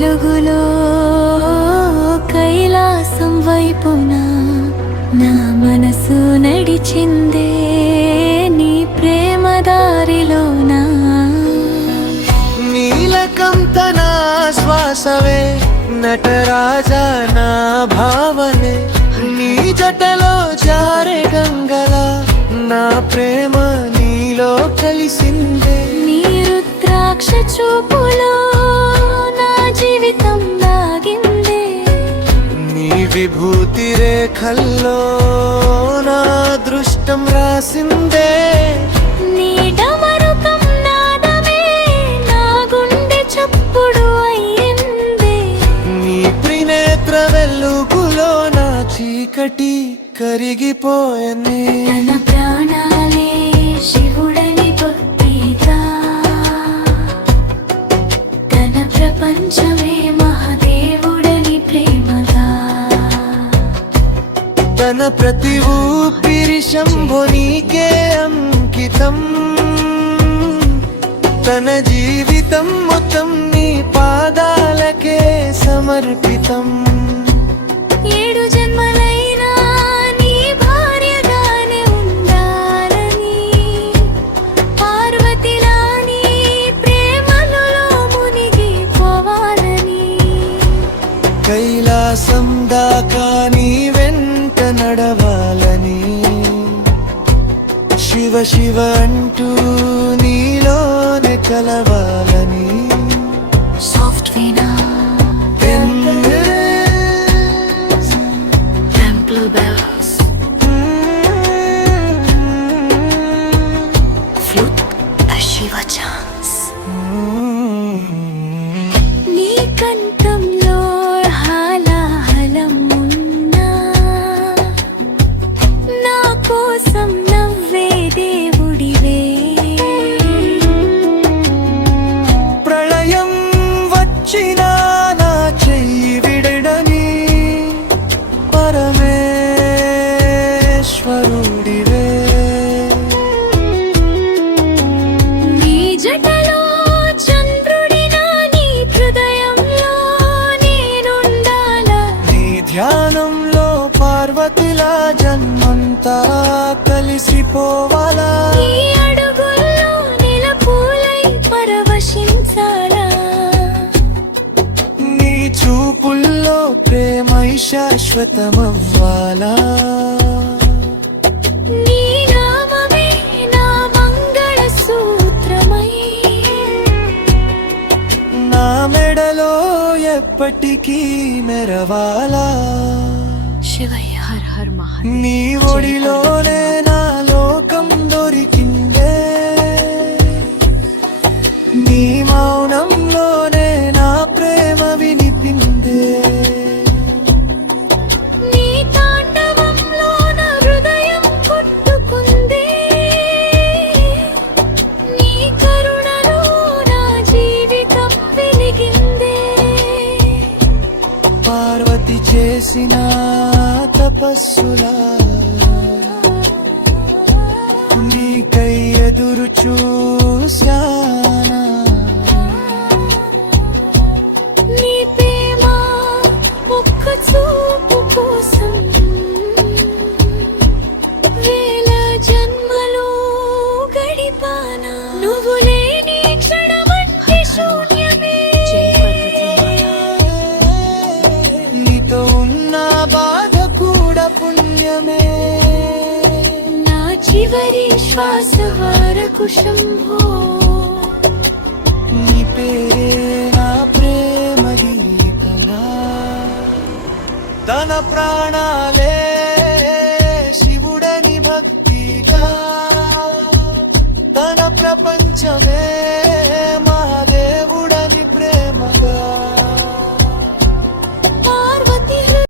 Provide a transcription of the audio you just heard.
వెలుగులో కైలాసం వైపున నా మనసు నడిచిందే నీ ప్రేమ దారిలోనా. నీలకంఠన శ్వాసవే నటరాజా నా భావనే, నీ జటలో జారే గంగల నా ప్రేమ నీలో కలిసిందే. నీ రుద్రాక్ష చూపులో నా జీవితం దాగిందే, నీ విభూతి రేఖల్లో నా దృష్టం రాసిందే. నీ డమరుకం నాదమే నా గుండె చప్పుడు అయ్యిందే. నీ త్రినేత్ర వెలుగులో నా చీకటి కరిగిపోయనే. తన ప్రాణాలే శివుడని భక్తిగా, తన ప్రపంచమే మహాదేవుడని ప్రేమగా, తన ప్రతి ఊపిరి శంభో నీకే అంకితం. తన జీవితం మొత్తం నీ పాదాలకే సమర్పితం. 7 జన్మలైనా నీ భార్యగానే ఉండాలని, పార్వతిలా నీ ప్రేమలో మునిగి పోవాలని. కైలాసం దాకా నీ వెంట నడవాలని, శివ శివ అంటూ నీలోనే కలవాలని. Soft veena, temple bells, flute, Shiva chants. నీ కంఠంలో హాలాహలం ఉన్నా, నా కోసం నవ్వే దేవుడివే. ప్రళయం వచ్చినా నా చెయ్యి విడడని పరమేశ్వరుడివే. నీ జటలో చంద్రుడినా, నీ హృదయంలో నేనుండాలా. నీ ధ్యానంలో పార్వతిలా జన్మంతా కలిసిపోవాలా. నీ అడుగుల్లో నిలపూలై పరవశించాలా. నీ చూపుల్లో ప్రేమై శాశ్వతమవ్వాలా. నీ నామమే నా మంగళ సూత్రమై, నా మెడలో ఎప్పటికీ మెరవాలా. శివయ్య హర హర మహాదేవ్. నీ ఒడిలోనే నా లోకం దొరికిందే, నీ మౌనంలోనే నా ప్రేమ వినిపిందే. నీ తాండవంలో నా హృదయం కొట్టుకుందే, నీ కరుణలో నా జీవితం వెలిగిందే. పార్వతి చేసిన తపస్సులా నీకై ఎదురు చూశానా. నీ ప్రేమ ఒక్క చూపు కోసం వేల జన్మలు గడిపానా. నువ్వు లేని క్షణమంటే శూన్యమే. నీతో ఉన్న బాధ కూడా పుణ్యమే. నా చివరి శ్వాస వరకు శంభో, నీ పేరే నా ప్రేమ గీతలా. తన ప్రాణాలే శివుడని భక్తిగా, తన ప్రపంచమే